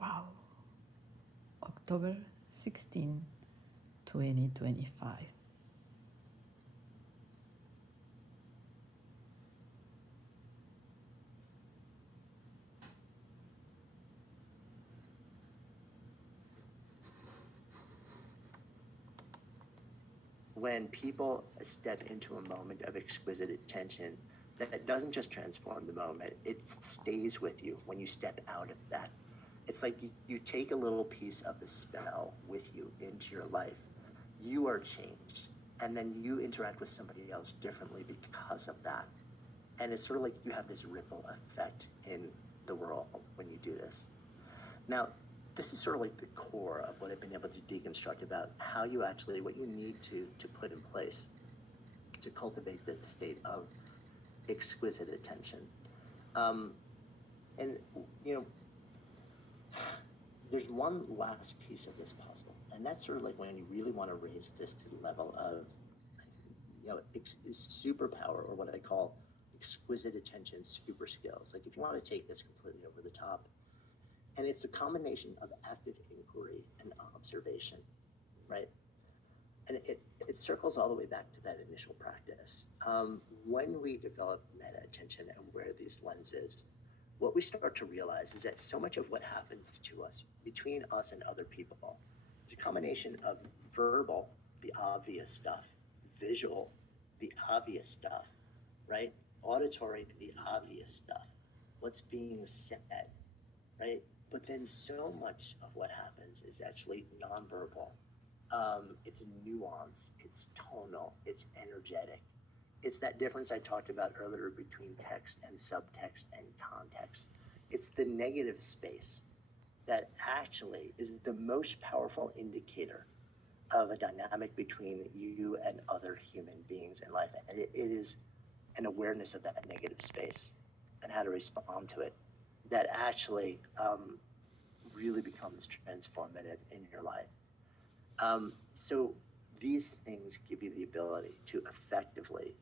Wow. October 16, 2025. When people step into a moment of exquisite attention, that doesn't just transform the moment, it stays with you when you step out of that. It's like you take a little piece of the spell with you into your life. You are changed, and then you interact with somebody else differently because of that. And it's sort of like you have this ripple effect in the world when you do this. Now, this is sort of like the core of what I've been able to deconstruct about how you actually, what you need to put in place to cultivate this state of exquisite attention. Um, and, you know, there's one last piece of this puzzle, and that's sort of like when you really want to raise this to the level of, superpower, or what I call exquisite attention super skills. Like if you want to take this completely over the top, and it's a combination of active inquiry and observation, right? And it circles all the way back to that initial practice. When we develop meta attention and wear these lenses, what we start to realize is that so much of what happens to us, between us and other people, is a combination of verbal, the obvious stuff, visual, the obvious stuff, right? Auditory, the obvious stuff, what's being said, right? But then so much of what happens is actually nonverbal. It's nuance, it's tonal, it's energetic. It's that difference I talked about earlier between text and subtext and context. It's the negative space that actually is the most powerful indicator of a dynamic between you and other human beings in life. And it is an awareness of that negative space and how to respond to it that actually really becomes transformative in your life. So these things give you the ability to effectively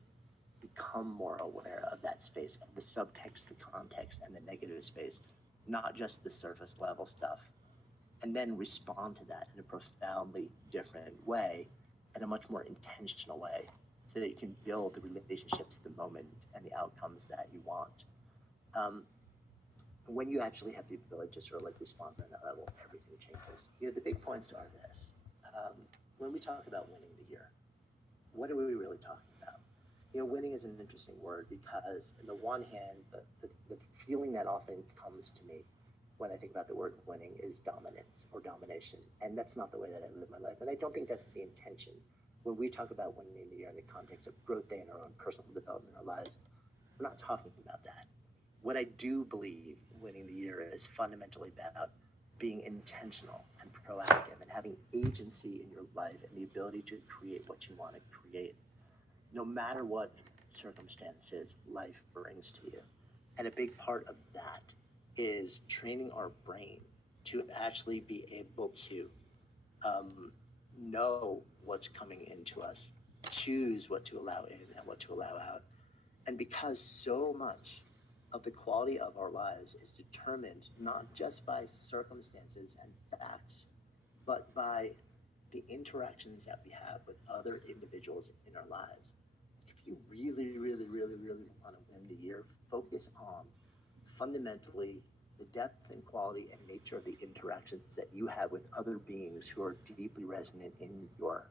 become more aware of that space, of the subtext, the context, and the negative space, not just the surface level stuff, and then respond to that in a profoundly different way, in a much more intentional way, so that you can build the relationships, the moment, and the outcomes that you want. Um, when you actually have the ability to sort of like respond on that level, everything changes. The big points are this. When we talk about winning the year, what are we really talking about? Winning is an interesting word because, on the one hand, the feeling that often comes to me when I think about the word winning is dominance or domination. And that's not the way that I live my life. And I don't think that's the intention. When we talk about winning the year in the context of growth day in our own personal development in our lives, we're not talking about that. What I do believe winning the year is fundamentally about being intentional and proactive and having agency in your life and the ability to create what you want to create, no matter what circumstances life brings to you. And a big part of that is training our brain to actually be able to know what's coming into us, choose what to allow in and what to allow out. And because so much of the quality of our lives is determined not just by circumstances and facts, but by the interactions that we have with other individuals in our lives. If you really, really, really, really want to win the year, focus on fundamentally the depth and quality and nature of the interactions that you have with other beings who are deeply resonant in your